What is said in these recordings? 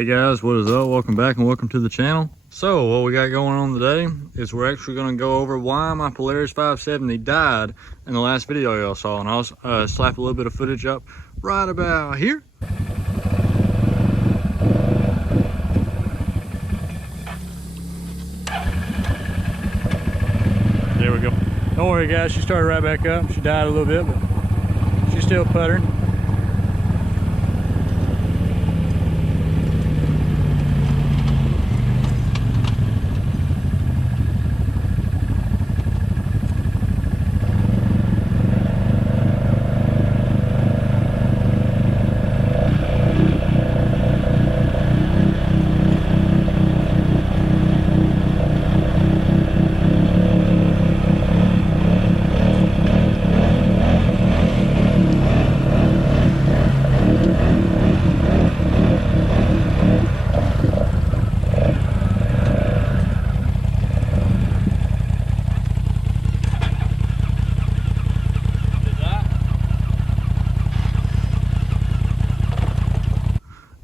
Hey guys, what is up? Welcome back and welcome to the channel. So what we got going on today is we're actually going to go over why my Polaris 570 died in the last video y'all saw, and I'll slap a little bit of footage up right about here. There we go. Don't worry guys, she started right back up. She died a little bit, but she's still puttering.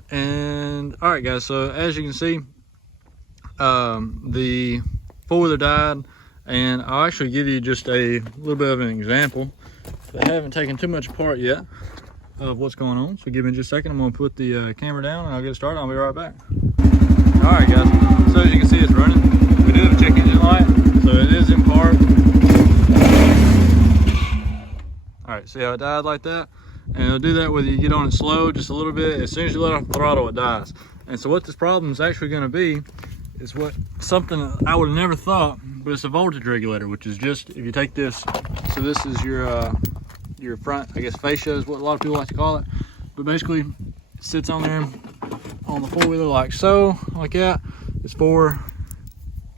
And all right guys, so as you can see, the four-wheeler died, and I'll actually give you just a little bit of an example. I haven't taken too much apart yet of what's going on, so give me just a second. I'm going to put the camera down and I'll get started. I'll be right back. All right guys, so as you can see, it's running. We do have a check engine light, so it is in park. All right, see how it died like that? And it'll do that whether you get on it slow just a little bit. As soon as you let off the throttle, it dies. And so what this problem is actually going to be is something I would have never thought, but it's a voltage regulator, which is just, if you take this, so this is your front, I guess, fascia is what a lot of people like to call it. But basically, it sits on there on the four-wheeler like so, like that. It's for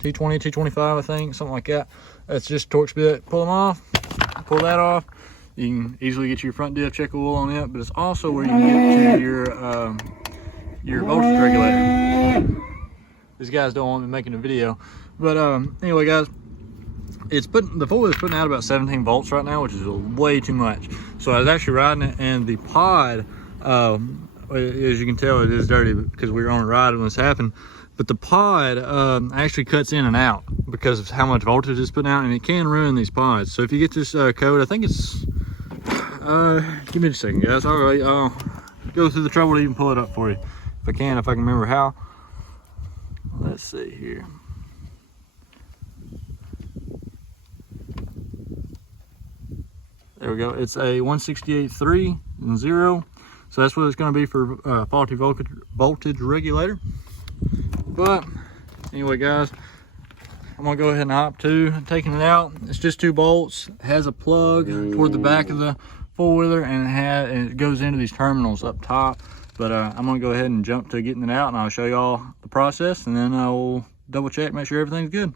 T20, T25, I think, something like that. That's just Torx bit. Pull them off, pull that off. You can easily get your front diff check oil on it, but it's also where you can get to your voltage regulator. These guys don't want me making a video, but anyway, guys, the four-wheeler's putting out about 17 volts right now, which is way too much. So I was actually riding it, and the pod, as you can tell, it is dirty because we were on a ride when this happened. But the pod actually cuts in and out because of how much voltage it's putting out, and it can ruin these pods. So if you get this code, I think it's give me a second guys, I'll go through the trouble to even pull it up for you if I can remember how. Let's see here. There we go. It's a 168.3 and 0, so that's what it's going to be for faulty voltage regulator. But anyway guys, I'm gonna go ahead and hop to taking it out. It's just 2 bolts. It has a plug toward the back of the four-wheeler, and it goes into these terminals up top. But I'm gonna go ahead and jump to getting it out, and I'll show y'all the process, and then I will double check, make sure everything's good.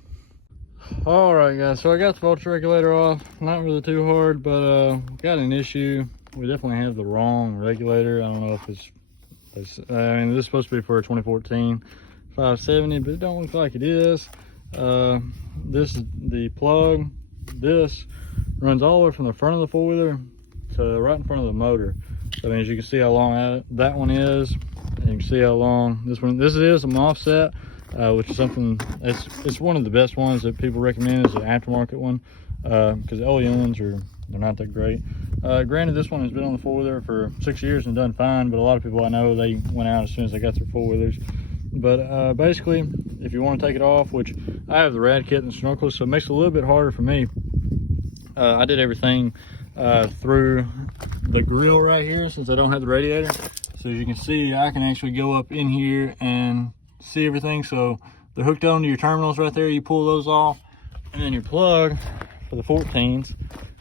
All right guys, so I got the voltage regulator off. Not really too hard, but got an issue. We definitely have the wrong regulator. I don't know if it's I mean, this is supposed to be for a 2014 570, but it don't look like it is. This is the plug. This runs all the way from the front of the four-wheeler to right in front of the motor. So that means you can see how long that one is, and you can see how long this one. This is an offset, which is something it's one of the best ones that people recommend. Is an aftermarket one, because the OEM ones they're not that great. Granted, this one has been on the four-wheeler for 6 years and done fine, but a lot of people I know, they went out as soon as they got their four-wheelers. But basically, if you want to take it off, which I have the rad kit and snorkel, so it makes it a little bit harder for me. I did everything through the grill right here, since I don't have the radiator. So as you can see, I can actually go up in here and see everything. So they're hooked onto your terminals right there. You pull those off, and then your plug for the 14s,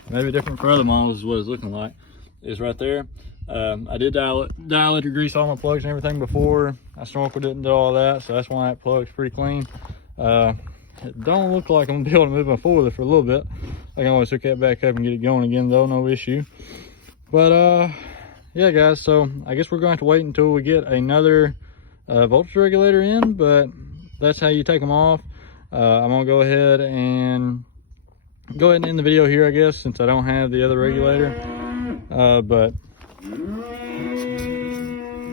maybe different for other models is what it's looking like, is right there. I did dielectric grease all my plugs and everything before. I snorkeled it and did all that, so that's why that plug's pretty clean. It don't look like I'm gonna be able to move my four-wheeler for a little bit. I can always hook that back up and get it going again though, no issue. But yeah guys, so I guess we're going to have to wait until we get another voltage regulator in, but that's how you take them off. I'm gonna go ahead and end the video here, I guess, since I don't have the other regulator. But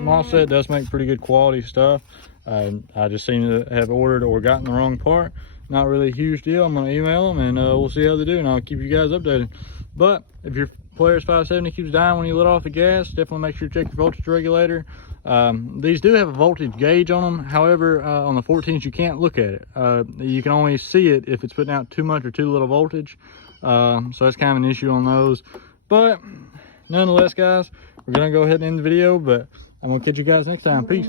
MOSFET does make pretty good quality stuff. I just seem to have ordered or gotten the wrong part. Not really a huge deal. I'm gonna email them and we'll see how they do, and I'll keep you guys updated. But if your Polaris 570 keeps dying when you let off the gas, definitely make sure to check your voltage regulator. These do have a voltage gauge on them. However, on the 14s, you can't look at it. You can only see it if it's putting out too much or too little voltage. So that's kind of an issue on those. But nonetheless, guys, we're gonna go ahead and end the video, but I'm gonna catch you guys next time. Peace.